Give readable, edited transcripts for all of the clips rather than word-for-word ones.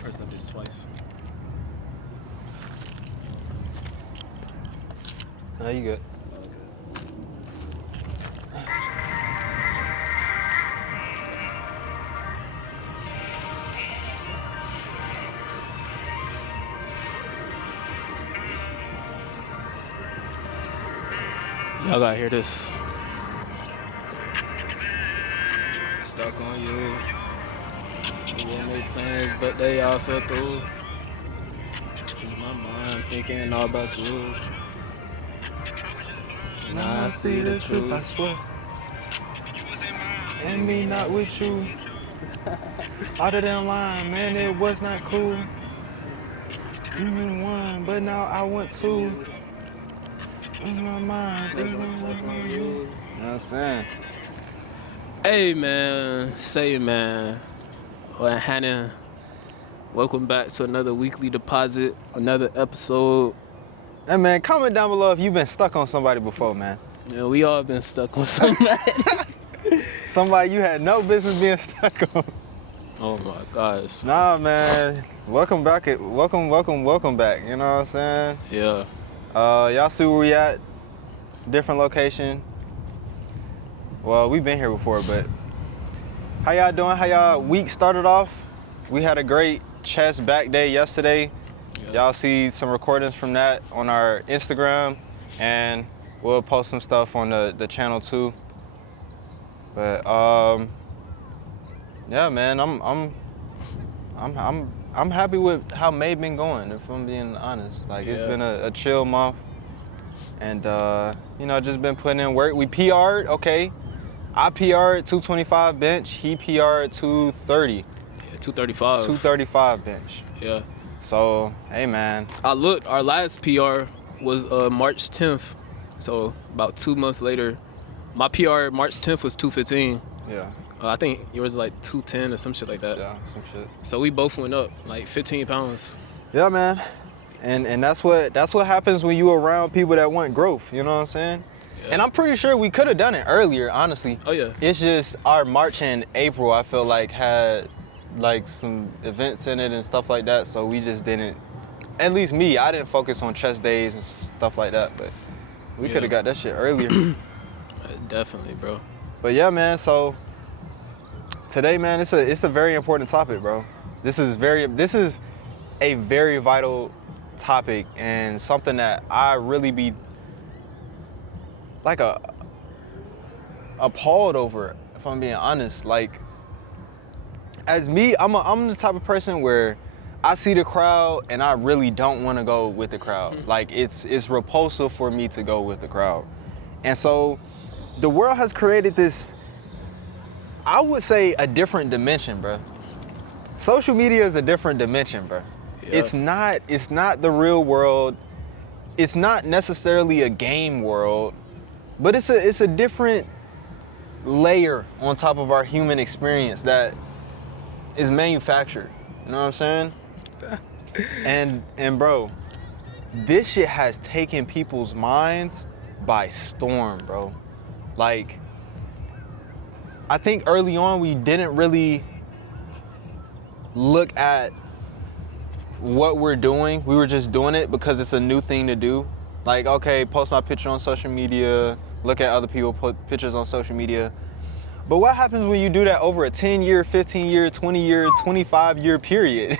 pressed up this twice. No, you good. Y'all gotta hear this. Stuck on you. We made plans, but they all fell through. In my mind, thinking all about you. Now I see the truth, I swear. And me not with you. Out of them line, man, it was not cool. You been one, but now I want two. In my mind, thinking stuck on you. You know what I'm saying? Hey man, say man. Well, Hannah, welcome back to another weekly deposit, another episode. Hey man, comment down below if you've been stuck on somebody before, man. Yeah, we all been stuck on somebody. Somebody you had no business being stuck on. Oh my gosh. Nah, man. Welcome back. Welcome back. You know what I'm saying? Yeah. Y'all see where we at? Different location. Well, we've been here before, but how y'all doing? How y'all week started off? We had a great chest back day yesterday. Yeah. Y'all see some recordings from that on our Instagram, and we'll post some stuff on the channel too. But yeah, man, I'm happy with how May been going, if I'm being honest. Like, It's been a chill month, and you know, just been putting in work. We PR'd, okay. I PR'd 225 bench. He PR'd 230. Yeah, 235. 235 bench. Yeah. So, hey, man. I looked. Our last PR was March 10th. So about 2 months later, my PR March 10th was 215. Yeah. I think yours was like 210 or some shit like that. Yeah, some shit. So we both went up like 15 pounds. Yeah, man. And that's what happens when you around people that want growth. You know what I'm saying? Yeah. And I'm pretty sure we could have done it earlier, honestly. Oh yeah. It's just our March and April, I feel like, had like some events in it and stuff like that. So we just didn't. At least me, I didn't focus on chest days and stuff like that. But we could have got that shit earlier. Definitely, bro. But yeah, man. So today, man, it's a very important topic, bro. This is a very vital topic and something that I really be like appalled over, if I'm being honest. Like, as me, I'm the type of person where I see the crowd and I really don't want to go with the crowd. Like, it's repulsive for me to go with the crowd. And so the world has created this, I would say, a different dimension, bro. Social media is a different dimension, bro. Yeah. It's not the real world. It's not necessarily a game world, but it's a different layer on top of our human experience that is manufactured. You know what I'm saying? And bro, this shit has taken people's minds by storm, bro. Like, I think early on we didn't really look at what we're doing. We were just doing it because it's a new thing to do. Like, okay, post my picture on social media, look at other people put pictures on social media. But what happens when you do that over a 10-year, 15-year, 20-year, 25-year period?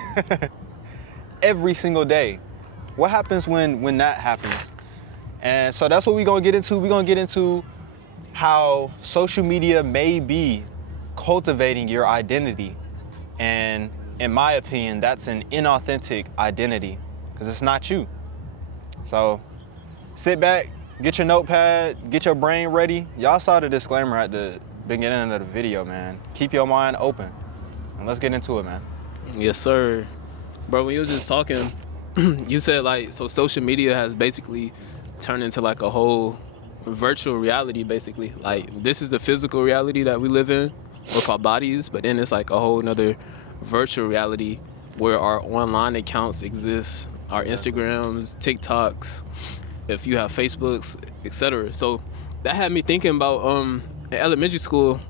Every single day. What happens when that happens? And so that's what we're gonna get into. We're gonna get into how social media may be cultivating your identity. And in my opinion, that's an inauthentic identity because it's not you. So sit back, get your notepad, get your brain ready. Y'all saw the disclaimer at the beginning of the video, man. Keep your mind open and let's get into it, man. Yes, sir. Bro, when you was just talking, you said like, so social media has basically turned into like a whole virtual reality, basically. Like, this is the physical reality that we live in with our bodies, but then it's like a whole nother virtual reality where our online accounts exist, our Instagrams, TikToks, if you have Facebooks, etc. So that had me thinking about in elementary school,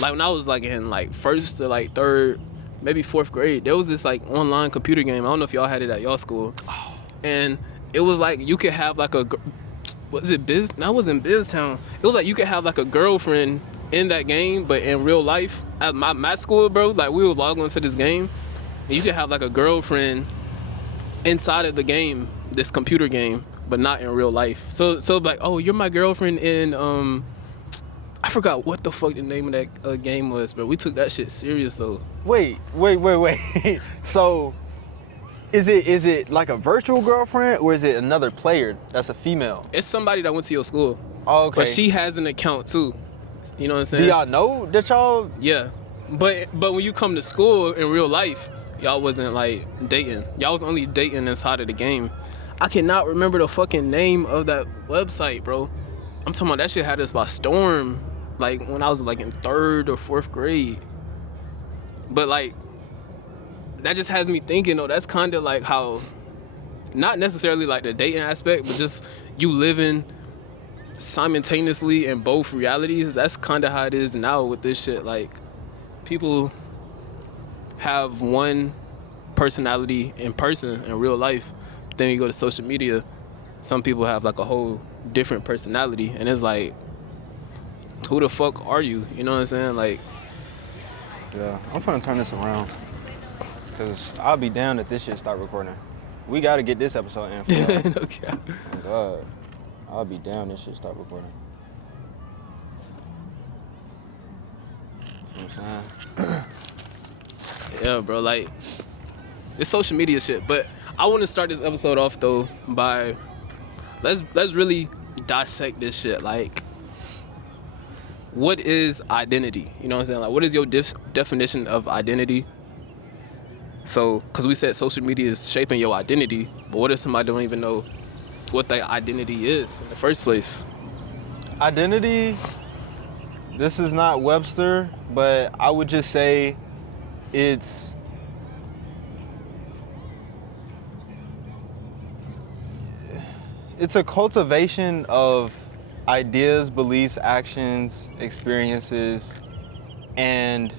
like when I was like in like first to like third maybe 4th grade. There was this like online computer game. I don't know if y'all had it at y'all school, and it was like you could have like was it Biz? That wasn't Biztown. It was like you could have like a girlfriend in that game, but in real life at my school, bro, like we would log into this game, and you could have like a girlfriend inside of the game, this computer game, but not in real life. So like, oh, you're my girlfriend in I forgot what the fuck the name of that game was, but we took that shit serious. So Wait. So, is it like a virtual girlfriend, or is it another player that's a female? it's somebody that went to your school, Oh, okay. but she has an account too. You know what I'm saying? Do y'all know that y'all? Yeah, but when you come to school in real life, y'all wasn't like dating. Y'all was only dating inside of the game. I cannot remember the fucking name of that website, bro. I'm talking about that shit had us by storm, like when I was like in 3rd or 4th grade. But like, that just has me thinking, though, that's kind of like how, not necessarily like the dating aspect, but just you living simultaneously in both realities. That's kind of how it is now with this shit. Like, people have one personality in person in real life, but then you go to social media, some people have like a whole different personality, and it's like, who the fuck are you? You know what I'm saying? Like, Yeah, I'm finna turn this around, cause I'll be down if this shit start recording. We gotta get this episode in for y'all. okay. Oh God, I'll be down if this shit start recording. You know what I'm saying? Yeah, bro, like, it's social media shit. But I want to start this episode off though by let's really dissect this shit. Like, what is identity? You know what I'm saying? Like, what is your definition of identity? So, because we said social media is shaping your identity, but what if somebody don't even know what their identity is in the first place? Identity, this is not Webster, but I would just say it's a cultivation of ideas, beliefs, actions, experiences, and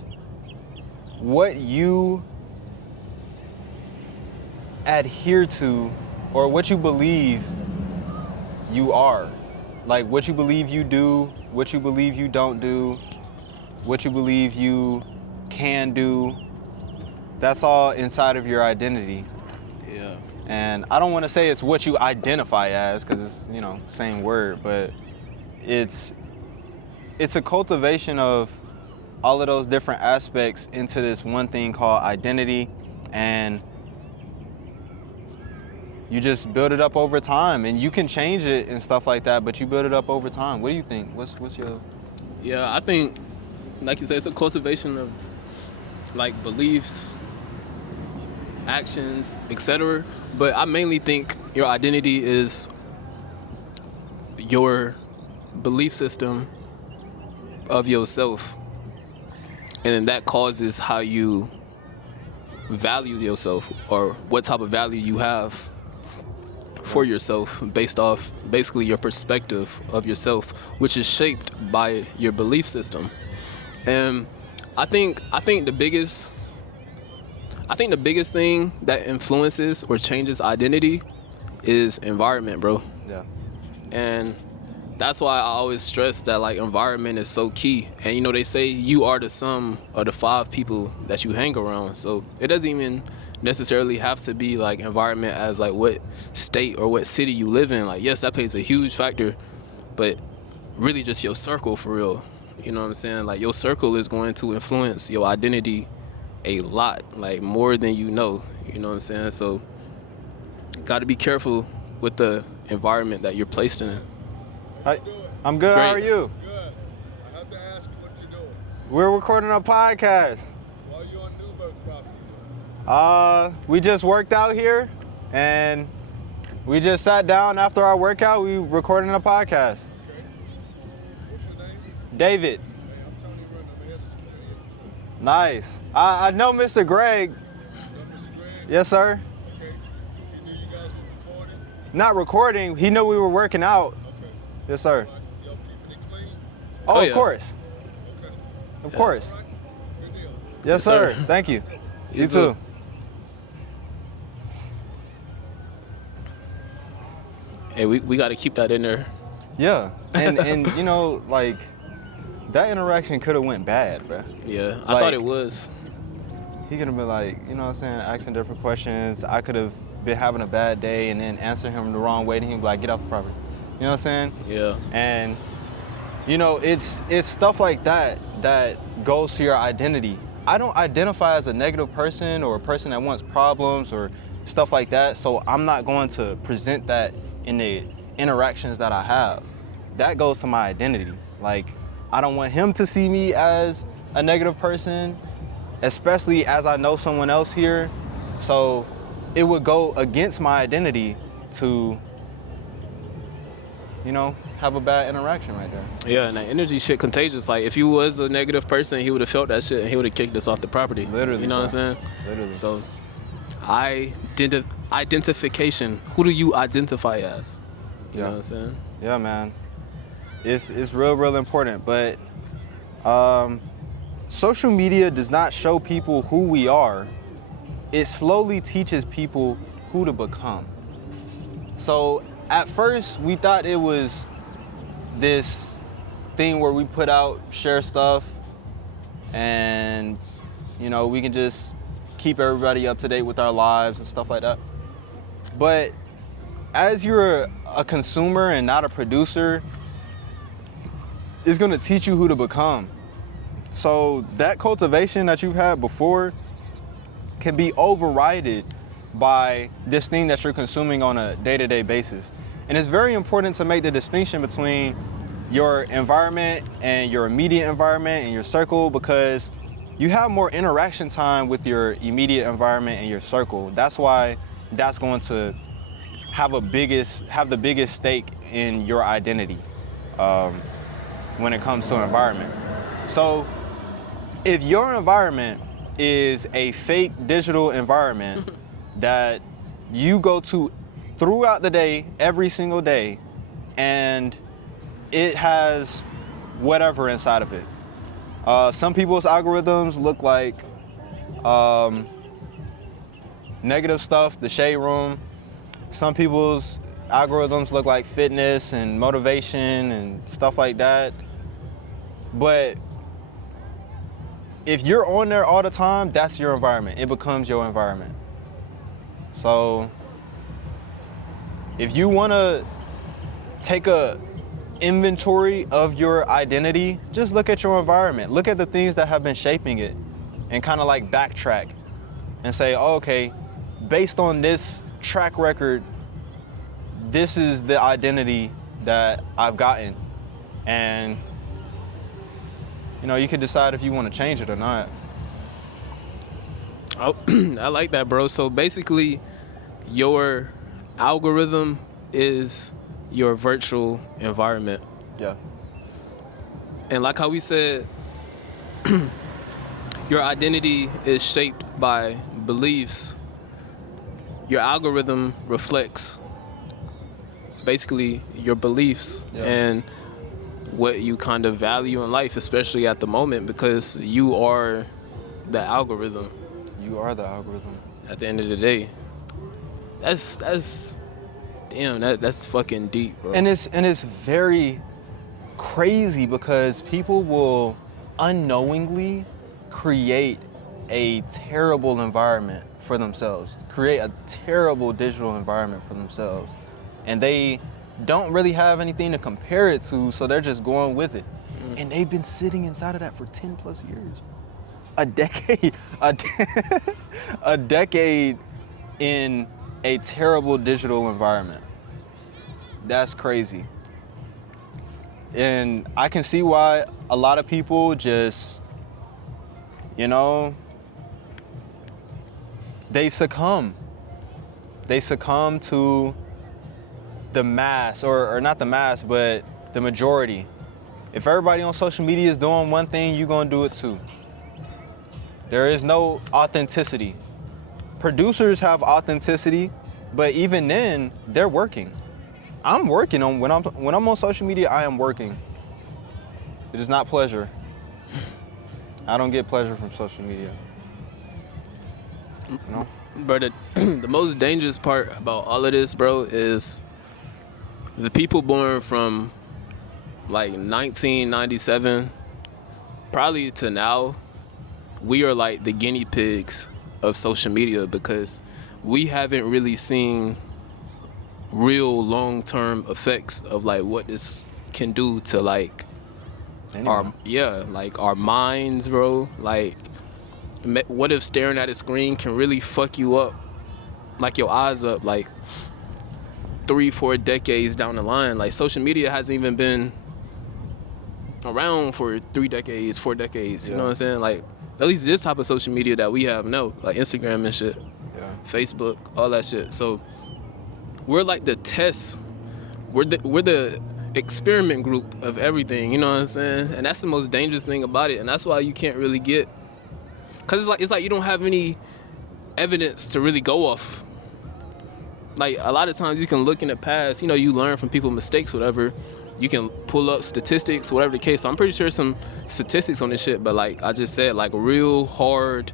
what you adhere to or what you believe you are. Like what you believe you do, what you believe you don't do, what you believe you can do. That's all inside of your identity. Yeah. And I don't want to say it's what you identify as, because it's, you know, same word, but it's a cultivation of all of those different aspects into this one thing called identity, and you just build it up over time, and you can change it and stuff like that, but you build it up over time. What do you think? What's your... Yeah, I think, like you said, it's a cultivation of like beliefs, actions, etc. But I mainly think your identity is your belief system of yourself, and that causes how you value yourself, or what type of value you have for yourself based off basically your perspective of yourself, which is shaped by your belief system. And I think the biggest thing that influences or changes identity is environment, bro. Yeah. And that's why I always stress that like environment is so key. And you know, they say you are the sum of the 5 people that you hang around. So it doesn't even necessarily have to be like environment as like what state or what city you live in. Like, yes, that plays a huge factor, but really just your circle for real. You know what I'm saying? Like, your circle is going to influence your identity a lot, like more than you know. You know what I'm saying? So got to be careful with the environment that you're placed in. Hi, I'm good. Great. How are you? Good. I have to ask you what you're doing. We're recording a podcast. While you're on Newburgh property. We just worked out here, and we just sat down after our workout. We recording a podcast. Okay. What's your name? David. Hey, I'm Tony Run. I'm the head of Nice. I know Mr. Greg. Mr. Greg? Yes, sir. Okay. He knew you guys were recording? Not recording. He knew we were working out. Okay. Yes, sir. All right. Y'all keeping it clean? Oh, Oh, of yeah. course. Okay. Of course. All right. Good deal. Yes, Yes, sir. sir. Thank you. You too. Hey, we got to keep that in there. Yeah, and you know, like, that interaction could have went bad, bro. Yeah, I Like, thought it was. He could have been like, you know what I'm saying, asking different questions. I could have been having a bad day and then answer him the wrong way, and he'd be like, get off the property. You know what I'm saying? Yeah. And you know, it's stuff like that that goes to your identity. I don't identify as a negative person or a person that wants problems or stuff like that, so I'm not going to present that in the interactions that I have. That goes to my identity. Like, I don't want him to see me as a negative person, especially as I know someone else here. So it would go against my identity to, you know, have a bad interaction right there. Yeah, and that energy shit contagious. Like, if you was a negative person, he would have felt that shit and he would have kicked us off the property. Literally, You know what I'm saying? Literally. So, identification. Who do you identify as? You know what I'm saying? Yeah, man. It's real important, but social media does not show people who we are. It slowly teaches people who to become. So at first we thought it was this thing where we put out, share stuff, and you know, we can just keep everybody up to date with our lives and stuff like that. But as you're a consumer and not a producer, it's gonna teach you who to become. So that cultivation that you've had before can be overridden by this thing that you're consuming on a day-to-day basis. And it's very important to make the distinction between your environment and your immediate environment and your circle, because you have more interaction time with your immediate environment and your circle. That's why that's going to have the biggest stake in your identity when it comes to environment. So if your environment is a fake digital environment that you go to throughout the day, every single day, and it has whatever inside of it. Some people's algorithms look like negative stuff, the shade room. Some people's algorithms look like fitness and motivation and stuff like that. But if you're on there all the time, that's your environment. It becomes your environment. So if you want to take a inventory of your identity, just look at your environment. Look at the things that have been shaping it and kind of like backtrack and say, oh, okay, based on this track record, this is the identity that I've gotten. And you know, you can decide if you want to change it or not. Oh, I like that, bro. So basically, your algorithm is your virtual environment. Yeah. And like how we said, your identity is shaped by beliefs. Your algorithm reflects basically your beliefs and what you kind of value in life, especially at the moment, because you are the algorithm. You are the algorithm. At the end of the day, that's fucking deep, bro. And it's very crazy because people will unknowingly create a terrible environment for themselves, create a terrible digital environment for themselves, and they don't really have anything to compare it to, so they're just going with it. And they've been sitting inside of that for 10 plus years. A decade, a decade in a terrible digital environment. That's crazy. And I can see why a lot of people just, you know, they succumb. They succumb to the mass, or not the mass, but the majority. If everybody on social media is doing one thing, you're gonna do it too. There is no authenticity. Producers have authenticity, but even then, they're working. I'm working on, when I'm on social media, I am working. It is not pleasure. I don't get pleasure from social media. You know? Bro, the most dangerous part about all of this, bro, is the people born from like 1997 probably to now. We are like the guinea pigs of social media because we haven't really seen real long-term effects of like what this can do to like Anyone. like our minds, bro. Like, what if staring at a screen can really fuck you up, like your eyes up, like 3-4 decades down the line? Like, social media hasn't even been around for 3 decades, 4 decades. You know what I'm saying? Like, at least this type of social media that we have now, like Instagram and shit, Facebook, all that shit. So we're like the test. We're the experiment group of everything. You know what I'm saying? And that's the most dangerous thing about it. And that's why you can't really get, cause it's like you don't have any evidence to really go off. Like, a lot of times you can look in the past, you know, you learn from people's mistakes, whatever. You can pull up statistics, whatever the case. So I'm pretty sure some statistics on this shit, but like I just said, like real hard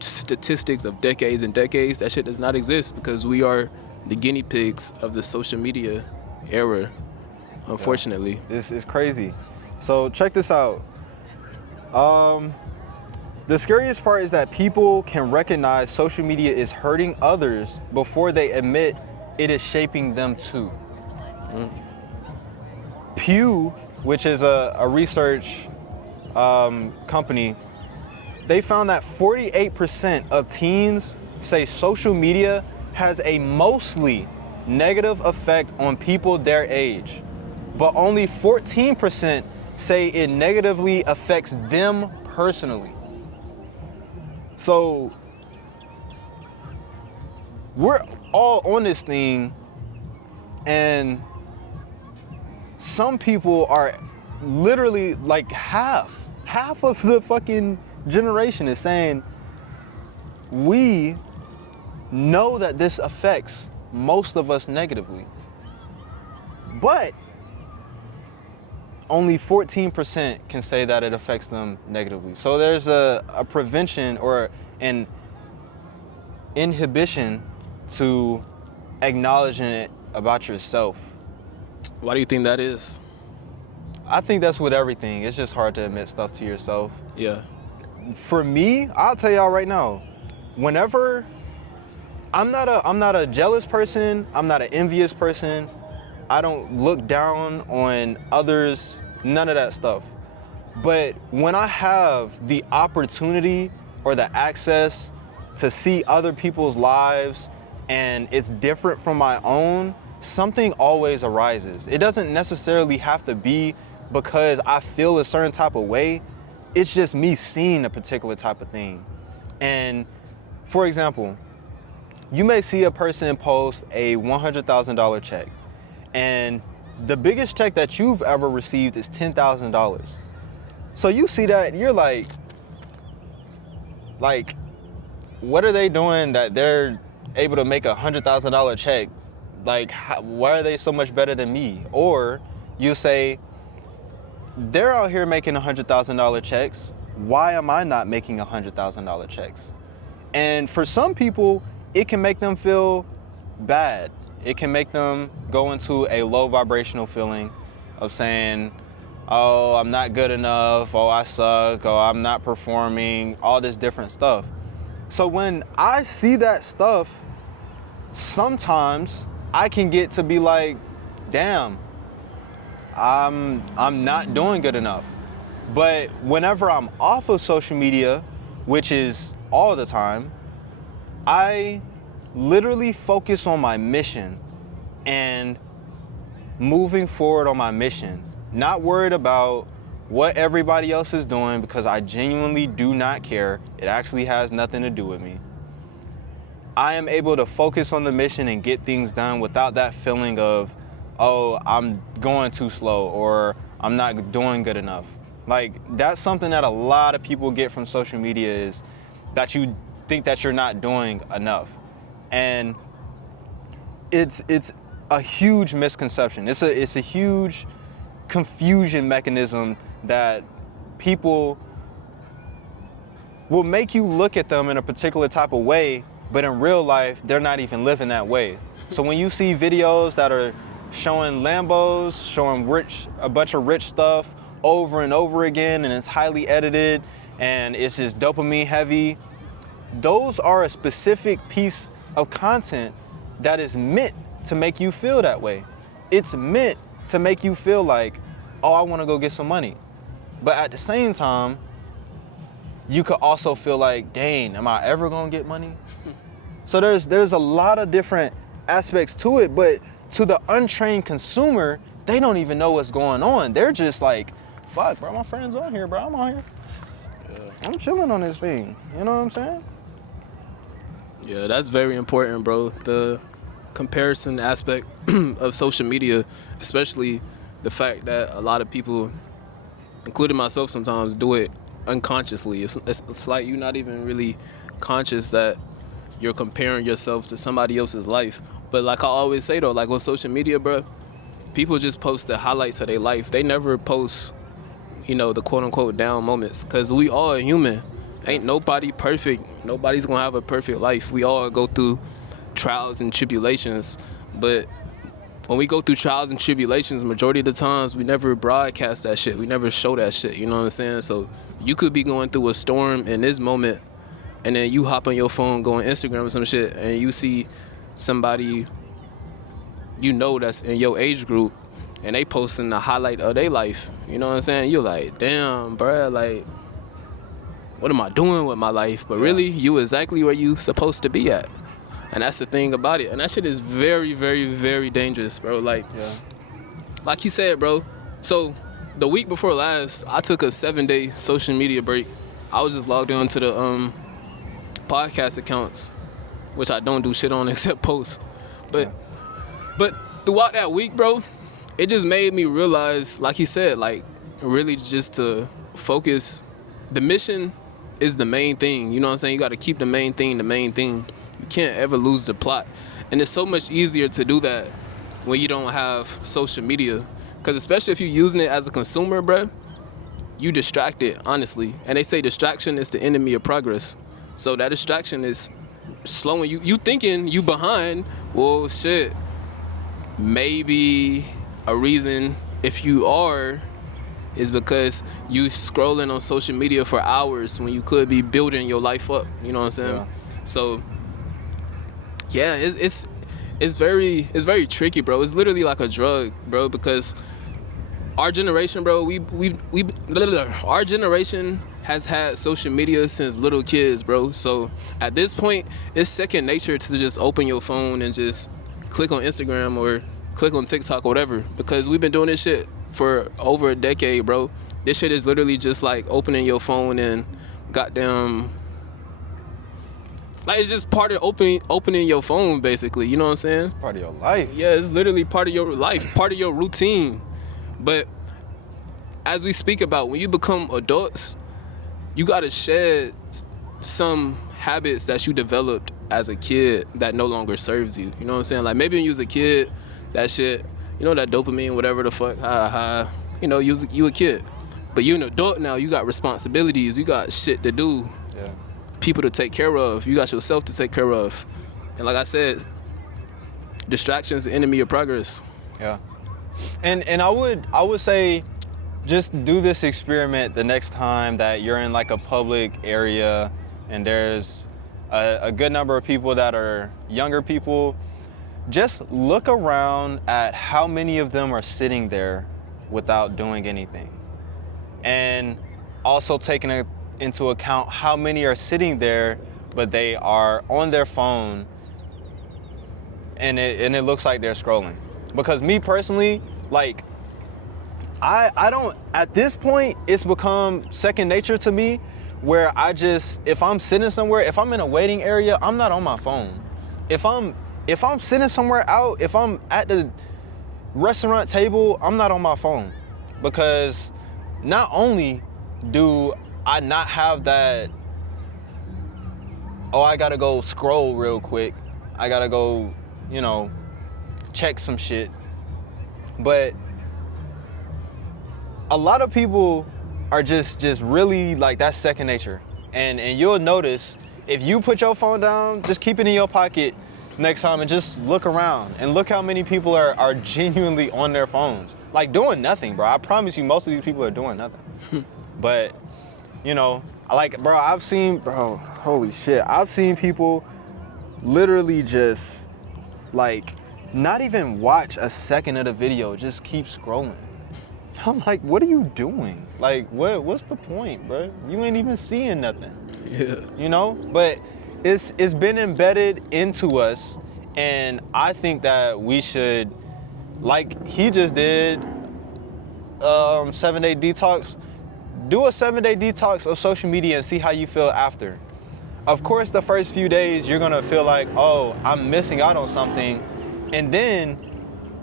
statistics of decades and decades, that shit does not exist because we are the guinea pigs of the social media era, unfortunately. It's crazy. So check this out. The scariest part is that people can recognize social media is hurting others before they admit it is shaping them too. Pew, which is a research company, they found that 48% of teens say social media has a mostly negative effect on people their age, but only 14% say it negatively affects them personally. So we're all on this thing, and some people are literally like half of the fucking generation is saying we know that this affects most of us negatively, but only 14% can say that it affects them negatively. So there's a prevention or an inhibition to acknowledging it about yourself. Why do you think that is? I think that's with everything. It's just hard to admit stuff to yourself. Yeah. For me, I'll tell y'all right now, whenever I'm not a jealous person, I'm not an envious person, I don't look down on others, none of that stuff. But when I have the opportunity or the access to see other people's lives and it's different from my own, something always arises. It doesn't necessarily have to be because I feel a certain type of way. It's just me seeing a particular type of thing. And for example, you may see a person post a $100,000 check, and the biggest check that you've ever received is $10,000. So you see that, you're like, what are they doing that they're able to make a $100,000 check? Like, why are they so much better than me? Or you say, they're out here making $100,000 checks. Why am I not making $100,000 checks? And for some people, it can make them feel bad. It can make them go into a low vibrational feeling of saying, oh, I'm not good enough, oh, I suck, oh, I'm not performing, all this different stuff. So when I see that stuff, sometimes I can get to be like, damn, I'm not doing good enough. But whenever I'm off of social media, which is all the time, I literally focus on my mission and moving forward on my mission. Not worried about what everybody else is doing because I genuinely do not care. It actually has nothing to do with me. I am able to focus on the mission and get things done without that feeling of, oh, I'm going too slow or I'm not doing good enough. Like, that's something that a lot of people get from social media, is that you think that you're not doing enough. And it's a huge misconception. It's a huge confusion mechanism that people will make you look at them in a particular type of way, but in real life, they're not even living that way. So when you see videos that are showing Lambos, showing a bunch of rich stuff over and over again, and it's highly edited, and it's just dopamine heavy, those are a specific piece of content that is meant to make you feel that way. It's meant to make you feel like, oh, I want to go get some money. But at the same time, you could also feel like, dang, am I ever gonna get money? So there's a lot of different aspects to it, but to the untrained consumer, they don't even know what's going on. They're just like, fuck, bro, my friend's on here, bro, I'm on here. Yeah. I'm chilling on this thing, you know what I'm saying? Yeah, that's very important, bro. The comparison aspect of social media, especially the fact that a lot of people, including myself sometimes, do it unconsciously. It's like you're not even really conscious that you're comparing yourself to somebody else's life. But like I always say though, like on social media, bro, people just post the highlights of their life. They never post, the quote unquote down moments, because we all are human. Ain't nobody perfect. Nobody's gonna have a perfect life. We all go through trials and tribulations, but when we go through trials and tribulations, majority of the times we never broadcast that shit. We never show that shit, you know what I'm saying? So you could be going through a storm in this moment, and then you hop on your phone, go on Instagram or some shit, and you see somebody that's in your age group, and they posting the highlight of their life, you know what I'm saying? You're like, damn, bruh, like, what am I doing with my life? But really, you exactly where you supposed to be at. And that's the thing about it. And that shit is very, very, very dangerous, bro. Like he said, bro. So the week before last, I took a 7-day social media break. I was just logged on to the podcast accounts, which I don't do shit on except post. But throughout that week, bro, it just made me realize, like he said, like really just to focus. The mission is the main thing. You know what I'm saying? You got to keep the main thing the main thing. You can't ever lose the plot. And it's so much easier to do that when you don't have social media. Because especially if you're using it as a consumer, bruh, you distracted, honestly. And they say distraction is the enemy of progress. So that distraction is slowing you. You thinking you behind. Well, shit. Maybe a reason, if you are, is because you scrolling on social media for hours when you could be building your life up. You know what I'm saying? Yeah. So yeah, it's very tricky, bro. It's literally like a drug, bro, because our generation, bro, our generation has had social media since little kids, bro. So at this point, it's second nature to just open your phone and just click on Instagram or click on TikTok or whatever, because we've been doing this shit for over a decade, bro. This shit is literally just like opening your phone and goddamn, like it's just part of opening your phone, basically. You know what I'm saying? Part of your life. Yeah, it's literally part of your life, part of your routine. But as we speak about, when you become adults, you gotta shed some habits that you developed as a kid that no longer serves you. You know what I'm saying? Like maybe when you was a kid, that shit, that dopamine, whatever the fuck, you a kid. But you're an adult now, you got responsibilities, you got shit to do, people to take care of, you got yourself to take care of. And like I said, distraction's the enemy of progress. Yeah. And I would say, just do this experiment the next time that you're in like a public area and there's a good number of people that are younger people. Just look around at how many of them are sitting there without doing anything. And also taking into account how many are sitting there, but they are on their phone and it looks like they're scrolling. Because me personally, like, I don't, at this point, it's become second nature to me where if I'm sitting somewhere, if I'm in a waiting area, I'm not on my phone. If I'm sitting somewhere out, if I'm at the restaurant table, I'm not on my phone. Because not only do I not have that, I gotta go scroll real quick, I gotta go, check some shit, but a lot of people are just really like, that's second nature. And you'll notice if you put your phone down, just keep it in your pocket next time and just look around and look how many people are genuinely on their phones. Like doing nothing, bro. I promise you most of these people are doing nothing. But, you know, like, bro, holy shit. I've seen people literally just, like, not even watch a second of the video, just keep scrolling. I'm like, what are you doing? Like, what's the point, bro? You ain't even seeing nothing. Yeah. You know? But it's been embedded into us, and I think that we should, like he just did, 7-day detox. Do a 7-day detox of social media and see how you feel after. Of course, the first few days you're gonna feel like, oh, I'm missing out on something, and then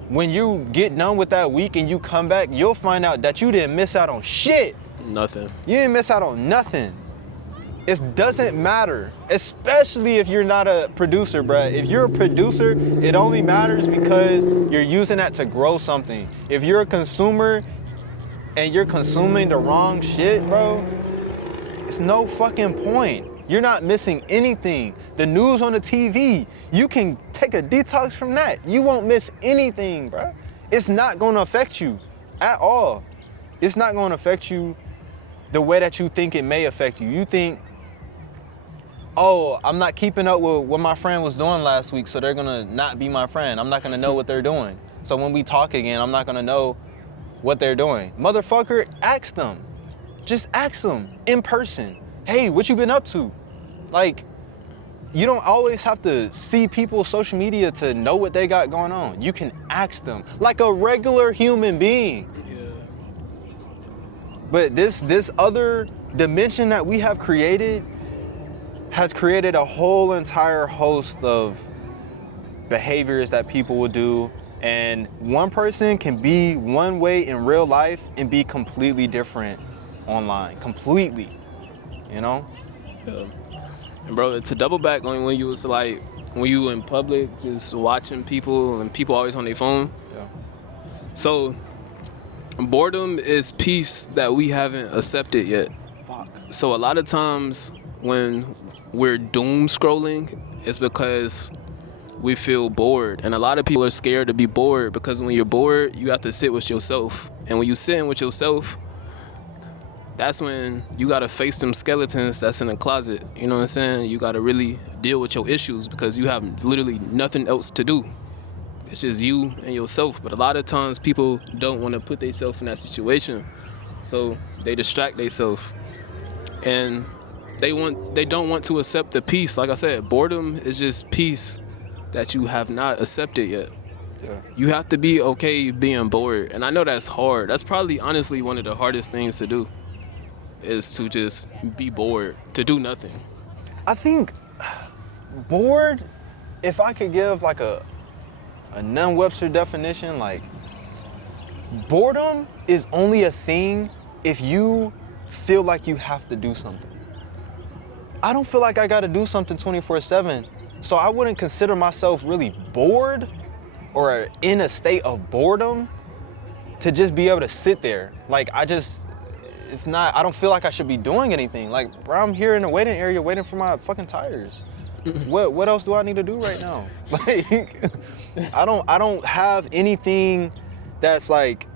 when you get done with that week and you come back, you'll find out that you didn't miss out on shit. Nothing. You didn't miss out on nothing. It doesn't matter, especially if you're not a producer, bruh. If you're a producer, it only matters because you're using that to grow something. If you're a consumer and you're consuming the wrong shit, bro, it's no fucking point. You're not missing anything. The news on the TV, you can take a detox from that. You won't miss anything, bro. It's not gonna affect you at all. It's not gonna affect you the way that you think it may affect you. You think, oh, I'm not keeping up with what my friend was doing last week, so they're gonna not be my friend. I'm not gonna know what they're doing. So when we talk again, I'm not gonna know what they're doing. Motherfucker, ask them. Just ask them in person. Hey, what you been up to? Like, you don't always have to see people's social media to know what they got going on. You can ask them like a regular human being. Yeah. But this other dimension that we have created has created a whole entire host of behaviors that people will do. And one person can be one way in real life and be completely different online. Completely. You know? Yeah. And bro, to double back on when you was like, when you in public, just watching people and people always on their phone. Yeah. So, boredom is peace that we haven't accepted yet. Fuck. So a lot of times when we're doom scrolling, it's because we feel bored. And a lot of people are scared to be bored because when you're bored, you have to sit with yourself. And when you sitting with yourself, that's when you gotta face them skeletons that's in the closet. You know what I'm saying? You gotta really deal with your issues because you have literally nothing else to do. It's just you and yourself. But a lot of times people don't want to put themselves in that situation. So they distract themselves. And they don't want to accept the peace. Like I said, boredom is just peace that you have not accepted yet. Yeah. You have to be okay being bored. And I know that's hard. That's probably honestly one of the hardest things to do, is to just be bored, to do nothing. I think bored, if I could give like a non-Webster definition, like boredom is only a thing if you feel like you have to do something. I don't feel like I gotta do something 24/7, so I wouldn't consider myself really bored or in a state of boredom to just be able to sit there. Like I don't feel like I should be doing anything. Like, bro, I'm here in the waiting area waiting for my fucking tires. What else do I need to do right now? Like, I don't have anything that's like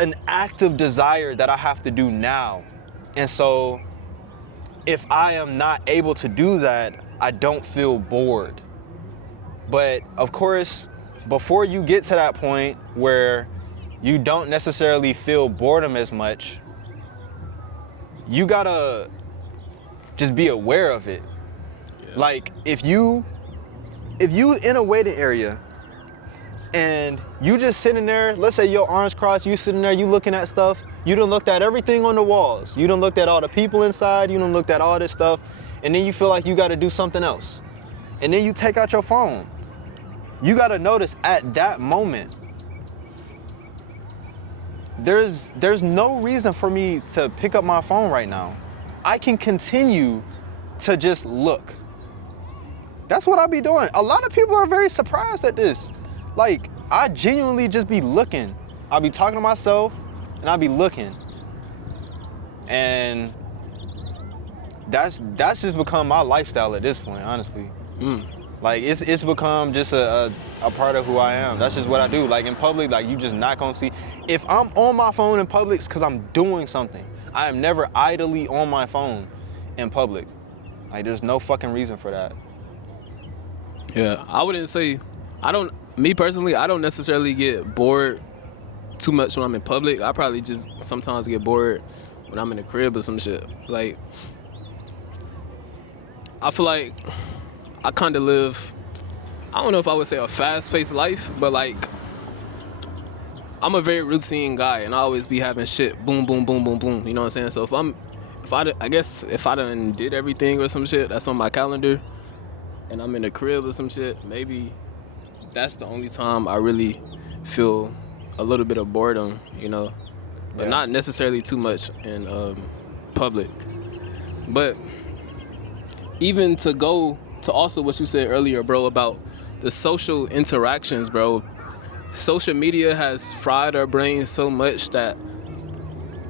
an active desire that I have to do now. And so if I am not able to do that, I don't feel bored. But of course, before you get to that point where you don't necessarily feel boredom as much, you gotta just be aware of it. Yeah. Like if you in a waiting area and you just sitting there, let's say your arms crossed, you sitting there, you looking at stuff, you done looked at everything on the walls, you done looked at all the people inside, you done looked at all this stuff, and then you feel like you gotta do something else. And then you take out your phone. You gotta notice at that moment, there's no reason for me to pick up my phone right now. I can continue to just look. That's what I be doing. A lot of people are very surprised at this. Like, I genuinely just be looking. I'll be talking to myself and I'll be looking. And that's just become my lifestyle at this point, honestly. Like it's become just a part of who I am. That's just what I do. Like in public, like you just not gonna see. If I'm on my phone in public, it's because I'm doing something. I am never idly on my phone in public. Like there's no fucking reason for that. Yeah, I wouldn't say, me personally, I don't necessarily get bored too much when I'm in public. I probably just sometimes get bored when I'm in the crib or some shit. Like, I feel like I kind of live, I don't know if I would say a fast-paced life, but like, I'm a very routine guy, and I always be having shit boom, boom, boom, boom, boom. You know what I'm saying? So I guess if I done did everything or some shit that's on my calendar, and I'm in the crib or some shit, maybe that's the only time I really feel a little bit of boredom, you know, but not necessarily too much in public. But even to go to also what you said earlier, bro, about the social interactions, bro. Social media has fried our brains so much that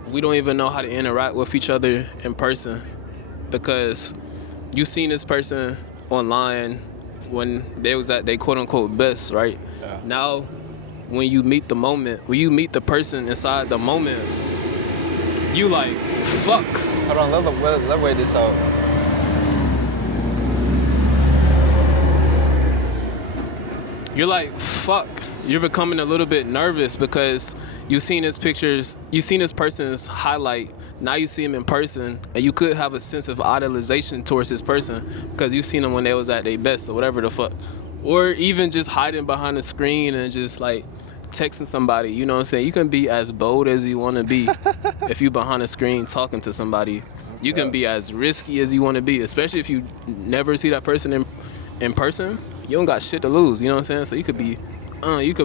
we don't even know how to interact with each other in person, because you seen this person online when they was at their quote unquote best, right? Yeah. Now, when you meet the person inside the moment, you like, fuck. Hold on, let's wait this out. You're like, fuck. You're becoming a little bit nervous because you've seen his pictures, you've seen this person's highlight, now you see him in person, and you could have a sense of idolization towards this person because you've seen them when they was at their best or whatever the fuck. Or even just hiding behind the screen and just like texting somebody, you know what I'm saying? You can be as bold as you want to be if you behind a screen talking to somebody. You can be as risky as you want to be, especially if you never see that person in person. You don't got shit to lose, you know what I'm saying? So you could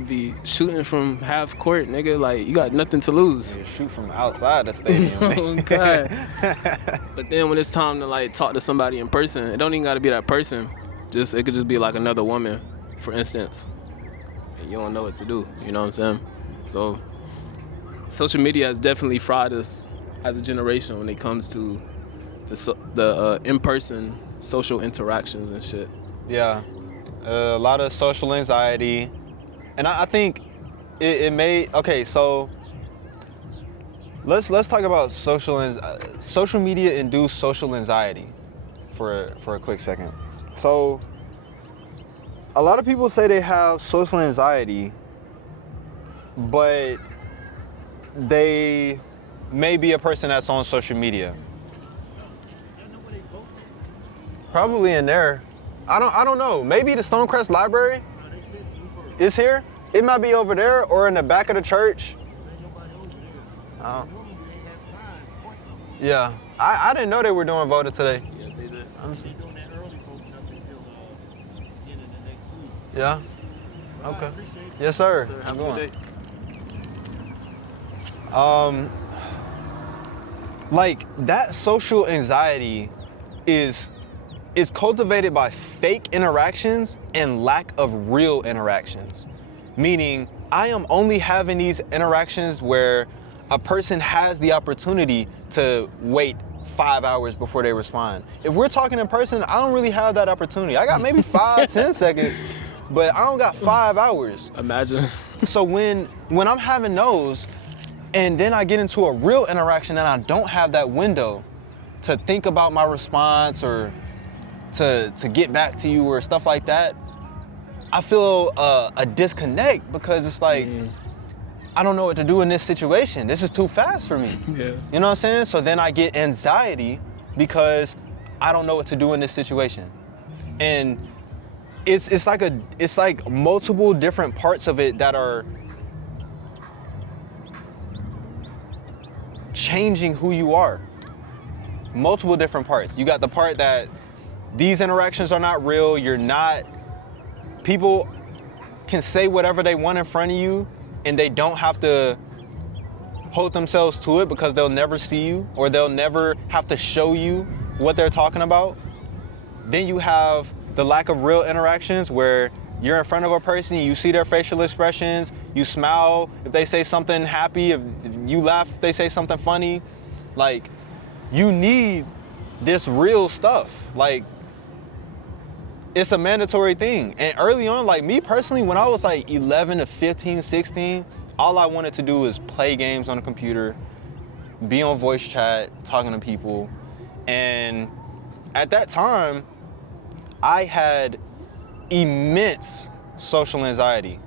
be shooting from half court, nigga. Like, you got nothing to lose. You shoot from outside the stadium. Oh, God. But then when it's time to, like, talk to somebody in person, it don't even got to be that person. It could just be, like, another woman, for instance. And you don't know what to do, you know what I'm saying? So, social media has definitely fried us as a generation when it comes to the in-person social interactions and shit. Yeah. A lot of social anxiety. And I think it may, okay, so let's talk about social media induced social anxiety for a quick second. So a lot of people say they have social anxiety, but they may be a person that's on social media. Probably in there. I don't know. Maybe the Stonecrest Library is here. It might be over there or in the back of the church. Yeah. I didn't know they were doing voting today. Yeah, they did. Yeah. Okay. Yes, sir. Sir, have a good day. Like that social anxiety is cultivated by fake interactions and lack of real interactions. Meaning, I am only having these interactions where a person has the opportunity to wait 5 hours before they respond. If we're talking in person, I don't really have that opportunity. I got maybe 5-10 seconds, but I don't got 5 hours. Imagine. So when I'm having those, and then I get into a real interaction and I don't have that window to think about my response or to get back to you or stuff like that, I feel a disconnect because it's like, I don't know what to do in this situation. This is too fast for me. Yeah. You know what I'm saying? So then I get anxiety because I don't know what to do in this situation. And it's like multiple different parts of it that are changing who you are. Multiple different parts. You got the part that these interactions are not real. People can say whatever they want in front of you and they don't have to hold themselves to it because they'll never see you or they'll never have to show you what they're talking about. Then you have the lack of real interactions where you're in front of a person, you see their facial expressions, you smile if they say something happy, if you laugh if they say something funny. Like, you need this real stuff. Like, it's a mandatory thing. And early on, like me personally, when I was like 11 to 15, 16, all I wanted to do was play games on the computer, be on voice chat, talking to people. And at that time, I had immense social anxiety.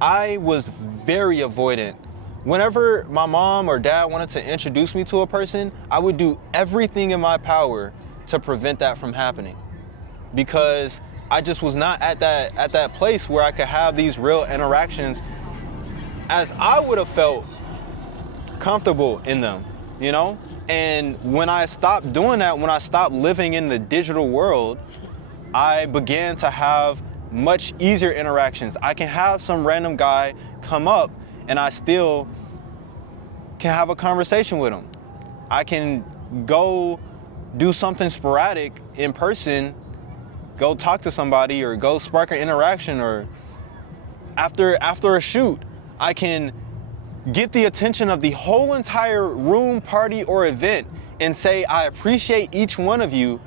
I was very avoidant. Whenever my mom or dad wanted to introduce me to a person, I would do everything in my power to prevent that from happening, because I just was not at that place where I could have these real interactions as I would have felt comfortable in them, you know? And when I stopped doing that, when I stopped living in the digital world, I began to have much easier interactions. I can have some random guy come up and I still can have a conversation with him. I can go do something sporadic in person, go talk to somebody or go spark an interaction, or after a shoot, I can get the attention of the whole entire room, party, or event and say, I appreciate each one of you.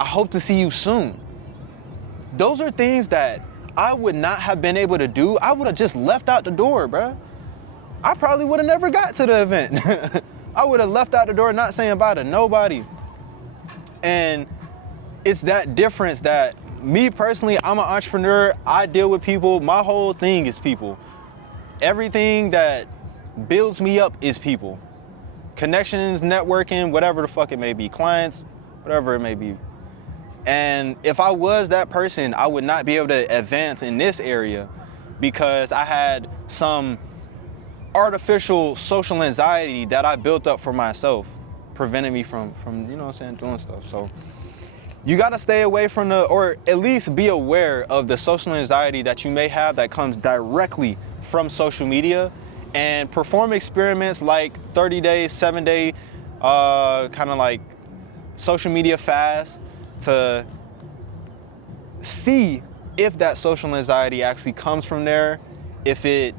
I hope to see you soon. Those are things that I would not have been able to do. I would have just left out the door, bruh. I probably would have never got to the event. I would have left out the door not saying bye to nobody. And it's that difference that me personally, I'm an entrepreneur. I deal with people. My whole thing is people. Everything that builds me up is people. Connections, networking, whatever the fuck it may be, clients, whatever it may be. And if I was that person, I would not be able to advance in this area because I had some artificial social anxiety that I built up for myself, preventing me from you know what I'm saying, doing stuff. So you gotta stay away from or at least be aware of the social anxiety that you may have that comes directly from social media, and perform experiments like 30-day, 7-day, kind of like social media fast to see if that social anxiety actually comes from there, if it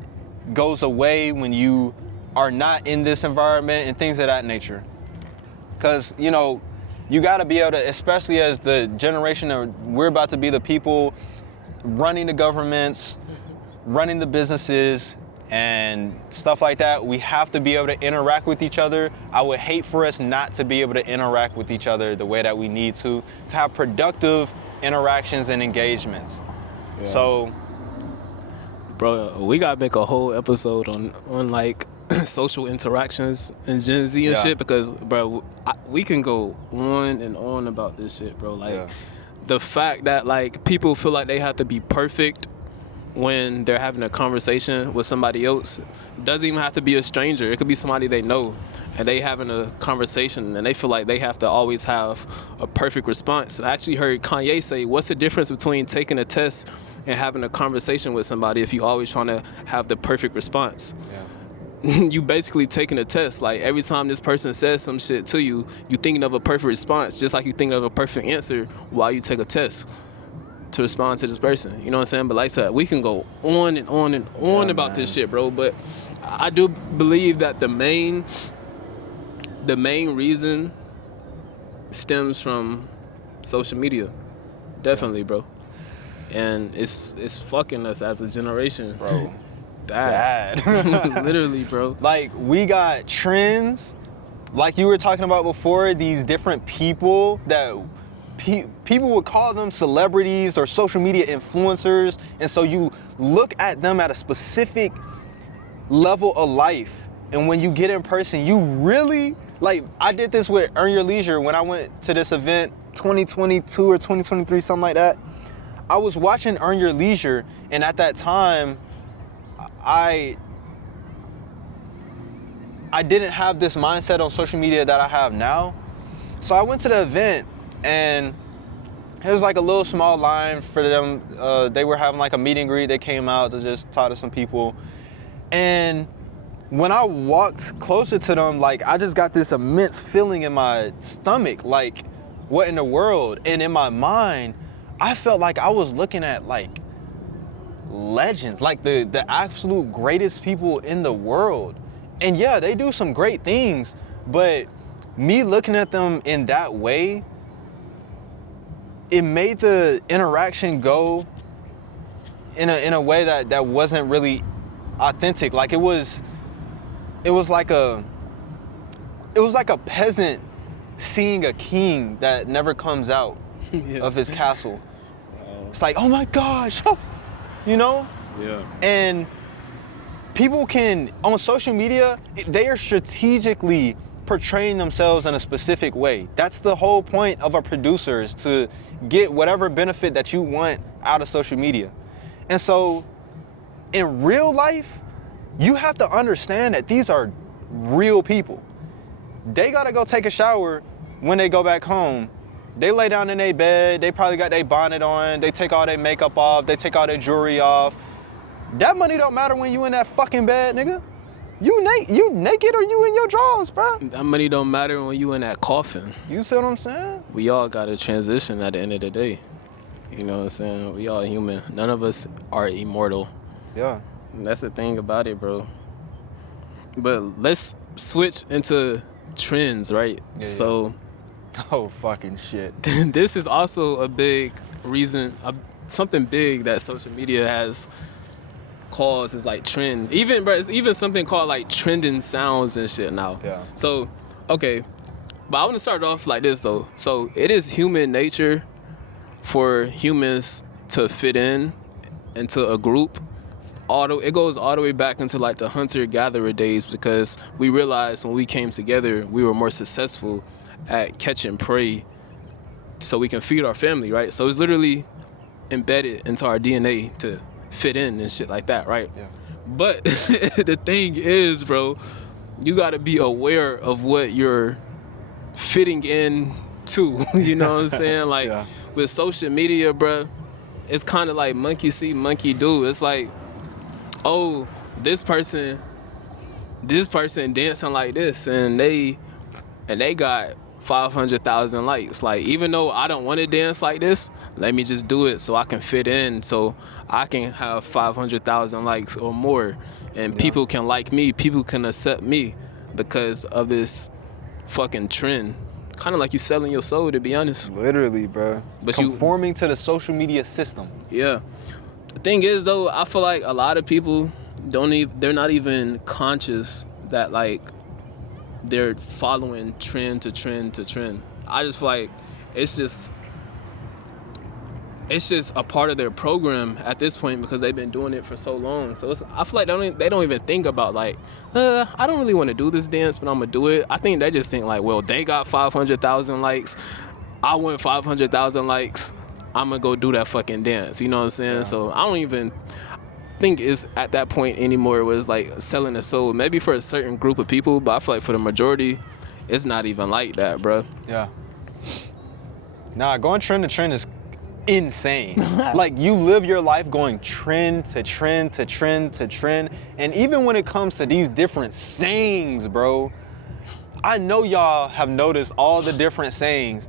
goes away when you are not in this environment and things of that nature. Because, you know, you got to be able to, especially as the generation that we're about to be, the people running the governments, running the businesses and stuff like that, we have to be able to interact with each other. I would hate for us not to be able to interact with each other the way that we need to have productive interactions and engagements. Yeah. So, bro, we gotta make a whole episode on like social interactions and Gen Z and shit, because, bro, we can go on and on about this shit, bro. Like, the fact that like people feel like they have to be perfect when they're having a conversation with somebody else. Doesn't even have to be a stranger. It could be somebody they know, and they having a conversation and they feel like they have to always have a perfect response. I actually heard Kanye say, what's the difference between taking a test and having a conversation with somebody if you always trying to have the perfect response? You basically taking a test. Like, every time this person says some shit to you, you thinking of a perfect response, just like you thinking of a perfect answer while you take a test to respond to this person. You know what I'm saying? But like that, we can go on and on and on about this shit, bro. But I do believe that the main reason stems from social media. Definitely, bro. And it's fucking us as a generation, bro. Bad. Literally, bro. Like, we got trends, like you were talking about before, these different people that people would call them celebrities or social media influencers. And so you look at them at a specific level of life. And when you get in person, you really, like, I did this with Earn Your Leisure when I went to this event 2022 or 2023, something like that. I was watching Earn Your Leisure, and at that time, I didn't have this mindset on social media that I have now. So I went to the event, and it was like a little small line for them. They were having like a meet and greet. They came out to just talk to some people. And when I walked closer to them, like, I just got this immense feeling in my stomach, like, what in the world? And in my mind, I felt like I was looking at like legends, like the absolute greatest people in the world. And yeah, they do some great things, but me looking at them in that way, it made the interaction go in a way that wasn't really authentic. Like it was like a peasant seeing a king that never comes out Yeah. of his castle. It's like, oh my gosh, you know? Yeah. And people can, on social media, they are strategically portraying themselves in a specific way. That's the whole point of a producer, is to get whatever benefit that you want out of social media. And so in real life, you have to understand that these are real people. They gotta go take a shower when they go back home. They lay down in their bed, they probably got their bonnet on, they take all their makeup off, they take all their jewelry off. That money don't matter when you in that fucking bed, nigga. You naked or you in your drawers, bro. That money don't matter when you in that coffin. You see what I'm saying? We all gotta transition at the end of the day. You know what I'm saying? We all human. None of us are immortal. Yeah. And that's the thing about it, bro. But let's switch into trends, right? Yeah, so Oh, fucking shit. this is also a big reason, something big that social media has caused is like trend. Even, bro, it's even something called like trending sounds and shit now. Yeah. So, okay. But I want to start off like this, though. So it is human nature for humans to fit in into a group. It goes all the way back into like the hunter-gatherer days, because we realized when we came together, we were more successful at catching prey so we can feed our family, right? So it's literally embedded into our DNA to fit in and shit like that, right? Yeah. But the thing is, bro, you got to be aware of what you're fitting in to, you know what I'm saying? Like Yeah. with social media, bro, it's kind of like monkey see, monkey do. It's like, oh, this person dancing like this, and they got 500,000 likes. Like, even though I don't want to dance like this, let me just do it so I can fit in, so I can have 500,000 likes or more, and people can like me, people can accept me because of this fucking trend. Kind of like you selling your soul, to be honest. Literally, bro. But conforming to the social media system. Yeah. The thing is, though, I feel like a lot of people they're not even conscious that like they're following trend to trend to trend. I just feel like it's just a part of their program at this point, because they've been doing it for so long. So I feel like they don't even think about like, I don't really want to do this dance, but I'm gonna do it. I think they just think like, well, they got 500,000 likes, I want 500,000 likes, I'm gonna go do that fucking dance. You know what I'm saying? Yeah. So I don't even think it's at that point anymore where it's like selling a soul. Maybe for a certain group of people, but I feel like for the majority, it's not even like that, bro. Yeah. Nah, going trend to trend is insane. Like, you live your life going trend to trend to trend to trend. And even when it comes to these different sayings, bro, I know y'all have noticed all the different sayings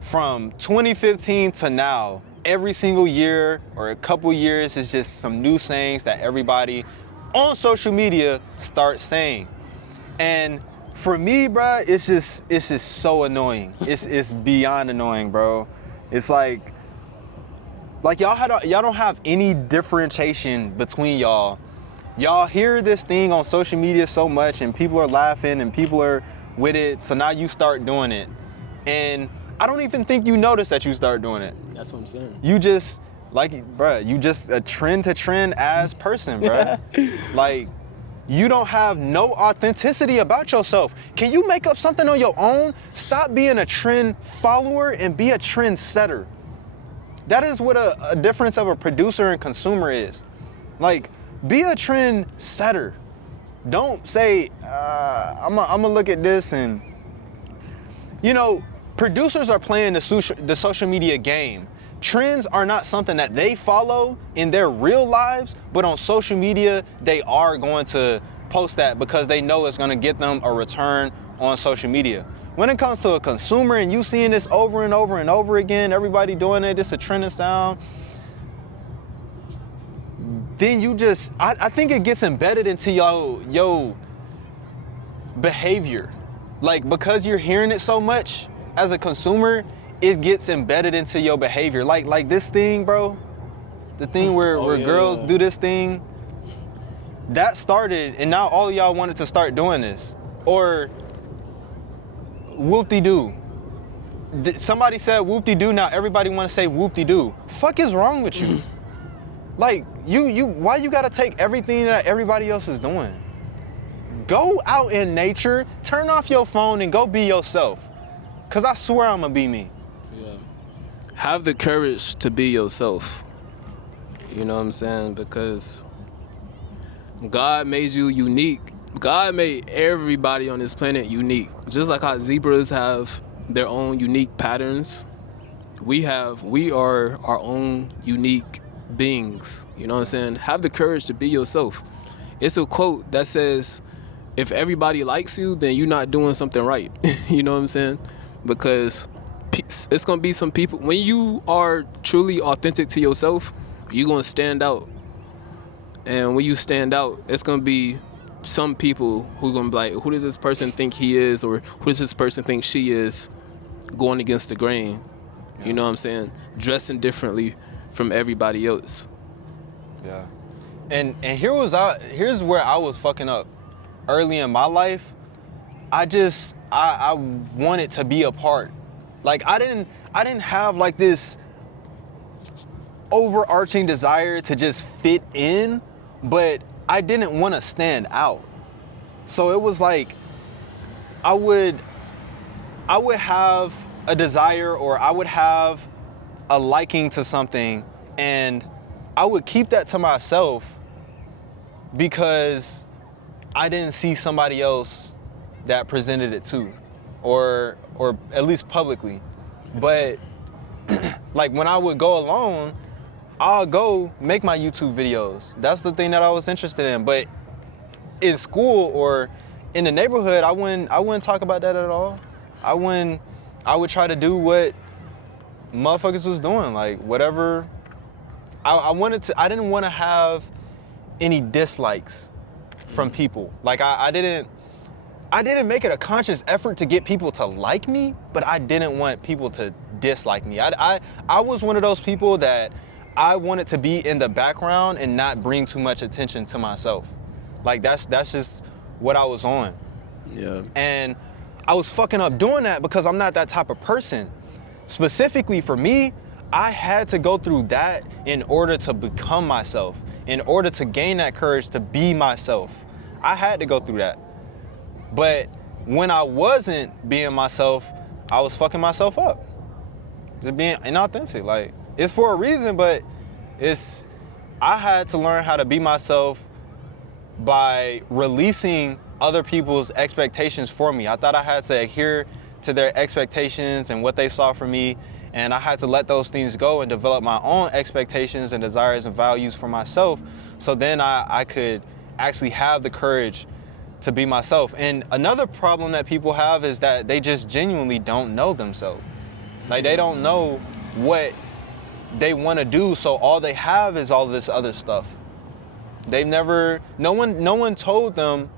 from 2015 to now. Every single year or a couple years is just some new sayings that everybody on social media starts saying. And for me, bro, it's just so annoying. It's beyond annoying, bro. It's like y'all don't have any differentiation between y'all. Y'all hear this thing on social media so much, and people are laughing and people are with it, so now you start doing it. And I don't even think you notice that you start doing it. That's what I'm saying. You just, like, bruh, you just a trend to trend ass person, bruh. Like, you don't have no authenticity about yourself. Can you make up something on your own? Stop being a trend follower and be a trend setter. That is what a difference of a producer and consumer is. Like, be a trend setter. Don't say, I'm gonna look at this and, you know, producers are playing the social media game. Trends are not something that they follow in their real lives, but on social media, they are going to post that because they know it's gonna get them a return on social media. When it comes to a consumer and you seeing this over and over and over again, everybody doing it, it's a trending sound, then you just, I think it gets embedded into your behavior. Like, because you're hearing it so much as a consumer, it gets embedded into your behavior. Like this thing, bro, the thing where girls do this thing, that started, and now all of y'all wanted to start doing this. Or whoop-de-doo. Somebody said whoop-de-doo, now everybody want to say whoop-de-doo. Fuck is wrong with you? Like, why you gotta take everything that everybody else is doing? Go out in nature, turn off your phone, and go be yourself. Cause I swear I'm gonna be me. Yeah. Have the courage to be yourself. You know what I'm saying? Because God made you unique. God made everybody on this planet unique. Just like how zebras have their own unique patterns, we are our own unique beings. You know what I'm saying? Have the courage to be yourself. It's a quote that says, if everybody likes you, then you're not doing something right. You know what I'm saying? Because it's gonna be some people, when you are truly authentic to yourself, you're gonna stand out. And when you stand out, it's gonna be some people who gonna be like, who does this person think he is, or who does this person think she is, going against the grain. You know what I'm saying? Dressing differently from everybody else. Yeah. And here's where I was fucking up. Early in my life, I wanted to be a part. Like, I didn't have like this overarching desire to just fit in, but I didn't want to stand out. So it was like I would have a desire, or I would have a liking to something, and I would keep that to myself because I didn't see somebody else that presented it too, or at least publicly. But like, when I would go alone, I'll go make my YouTube videos. That's the thing that I was interested in. But in school or in the neighborhood, I wouldn't talk about that at all. I would try to do what motherfuckers was doing, like whatever. I didn't want to have any dislikes from people. Like, I didn't make it a conscious effort to get people to like me, but I didn't want people to dislike me. I was one of those people that I wanted to be in the background and not bring too much attention to myself. Like, that's just what I was on. Yeah. And I was fucking up doing that because I'm not that type of person. Specifically for me, I had to go through that in order to become myself, in order to gain that courage to be myself. I had to go through that. But when I wasn't being myself, I was fucking myself up. Just being inauthentic. Like, it's for a reason, but I had to learn how to be myself by releasing other people's expectations for me. I thought I had to adhere to their expectations and what they saw from me, and I had to let those things go and develop my own expectations and desires and values for myself, so then I could actually have the courage to be myself. And another problem that people have is that they just genuinely don't know themselves. Like, they don't know what they want to do, so all they have is all this other stuff. No one told them,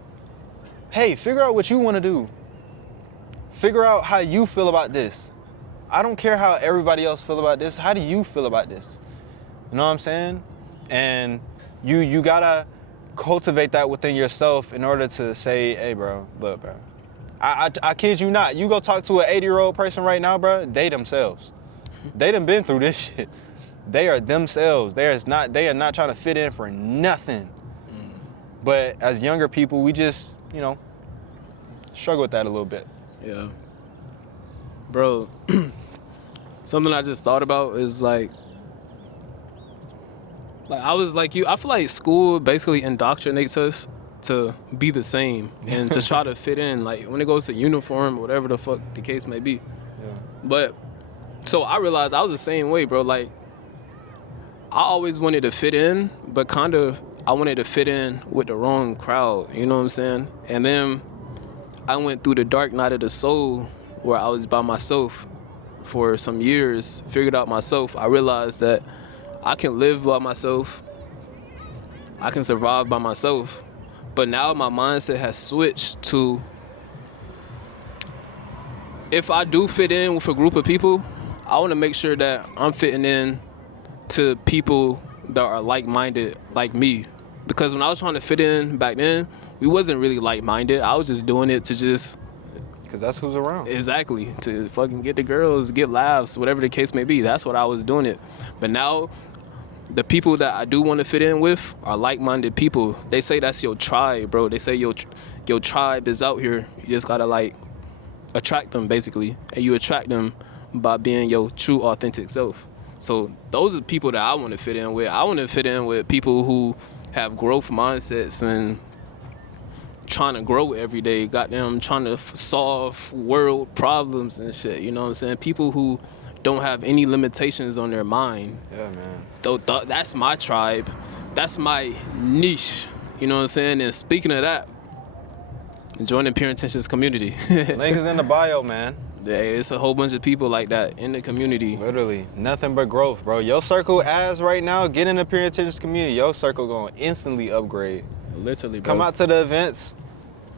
hey, figure out what you want to do. Figure out how you feel about this. I don't care how everybody else feel about this. How do you feel about this? You know what I'm saying? And you gotta cultivate that within yourself in order to say, hey, bro, look, bro. I kid you not. You go talk to an 80-year-old person right now, bro, they themselves. They done been through this shit. They are themselves. They are not trying to fit in for nothing. But as younger people, we just, struggle with that a little bit. Yeah. Bro, something I just thought about is like I was like you. I feel like school basically indoctrinates us to be the same and to try to fit in, like when it goes to uniform, whatever the fuck the case may be. Yeah. But so I realized I was the same way, bro. Like, I always wanted to fit in, but kind of I wanted to fit in with the wrong crowd, you know what I'm saying? And then I went through the dark night of the soul where I was by myself for some years, figured out myself. I realized that I can live by myself, I can survive by myself, but now my mindset has switched to if I do fit in with a group of people, I want to make sure that I'm fitting in to people that are like-minded like me. Because when I was trying to fit in back then, we wasn't really like-minded. I was just doing it to just Because that's who's around. exactly to fucking get the girls, get laughs, whatever the case may be. That's what I was doing it. But now, the people that I do want to fit in with are like-minded people. They say that's your tribe, bro. They say your tribe is out here. You just gotta like attract them, basically, and you attract them by being your true, authentic self. So those are the people that I want to fit in with. I want to fit in with people who have growth mindsets and trying to grow every day. Goddamn, trying to solve world problems and shit. You know what I'm saying? People who don't have any limitations on their mind. Yeah, man. That's my tribe. That's my niche. You know what I'm saying? And speaking of that, join the Pure Intentions community. Link is in the bio, man. Yeah, it's a whole bunch of people like that in the community. Literally, nothing but growth, bro. Your circle, as right now, get in the Pure Intentions community. Your circle gonna instantly upgrade. Literally, bro. Come out to the events.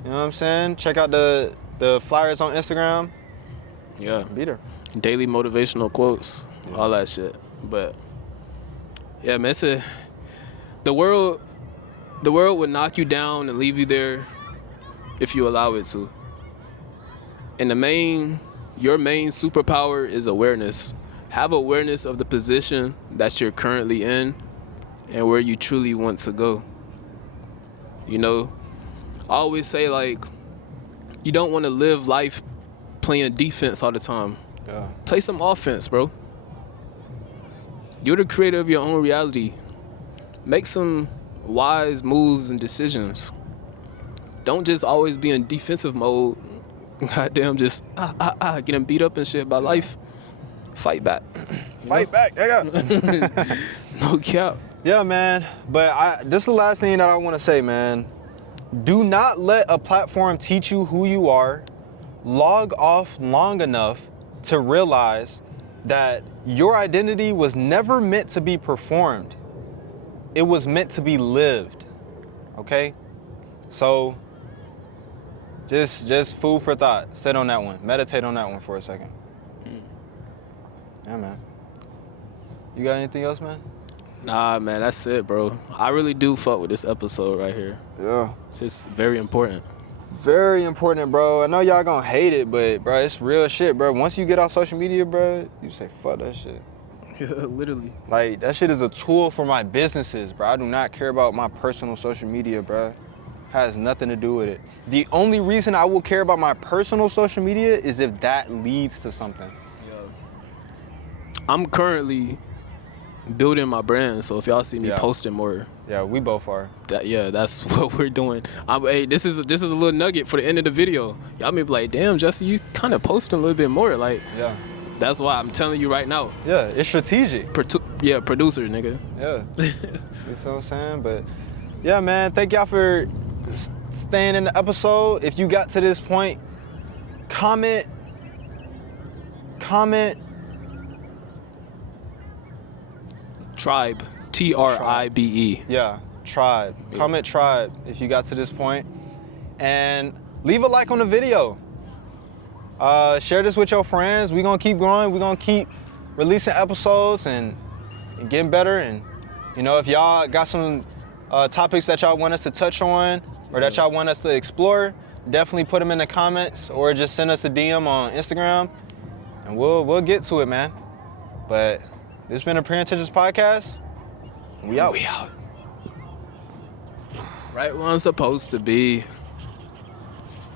You know what I'm saying? Check out the flyers on Instagram. Yeah. Be there. Daily motivational quotes, all that shit. But yeah, man, the world would knock you down and leave you there if you allow it to. And your main superpower is awareness. Have awareness of the position that you're currently in and where you truly want to go. You know, I always say, like, you don't want to live life playing defense all the time. Yeah. Play some offense, bro. You're the creator of your own reality. Make some wise moves and decisions. Don't just always be in defensive mode. Goddamn, just getting beat up and shit by life. Fight back. Fight back, nigga. No cap. Yeah, man. But this is the last thing that I want to say, man. Do not let a platform teach you who you are. Log off long enough to realize that your identity was never meant to be performed. It was meant to be lived. Okay? So just food for thought. Sit on that one. Meditate on that one for a second. Yeah, man. You got anything else, man? Nah, man, that's it, bro. I really do fuck with this episode right here. Yeah. It's just very important. Very important, bro. I know y'all gonna hate it, but, bro, it's real shit, bro. Once you get off social media, bro, you say, fuck that shit. Literally. Like, that shit is a tool for my businesses, bro. I do not care about my personal social media, bro. Has nothing to do with it. The only reason I will care about my personal social media is if that leads to something. I'm currently building my brand, so if y'all see me Yeah. posting more, Yeah, we both are. that's what we're doing. Hey, this is a little nugget for the end of the video. Y'all may be like, damn, Jesse, you kind of posting a little bit more. Like, Yeah. that's why I'm telling you right now. Yeah, it's strategic. Producer, nigga. Yeah. You see what I'm saying? But, yeah, man, thank y'all for staying in the episode. If you got to this point, comment. Tribe. TRIBE. Yeah, tribe. Yeah. Comment tribe if you got to this point. And leave a like on the video. Share this with your friends. We're going to keep growing. We're going to keep releasing episodes and getting better. And, you know, if y'all got some topics that y'all want us to touch on or that y'all want us to explore, definitely put them in the comments or just send us a DM on Instagram and we'll get to it, man. But this has been a Pure Intentions podcast. We out. Right where I'm supposed to be.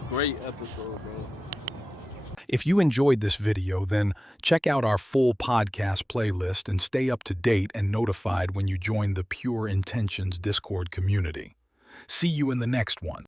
Great episode, bro. If you enjoyed this video, then check out our full podcast playlist and stay up to date and notified when you join the Pure Intentions Discord community. See you in the next one.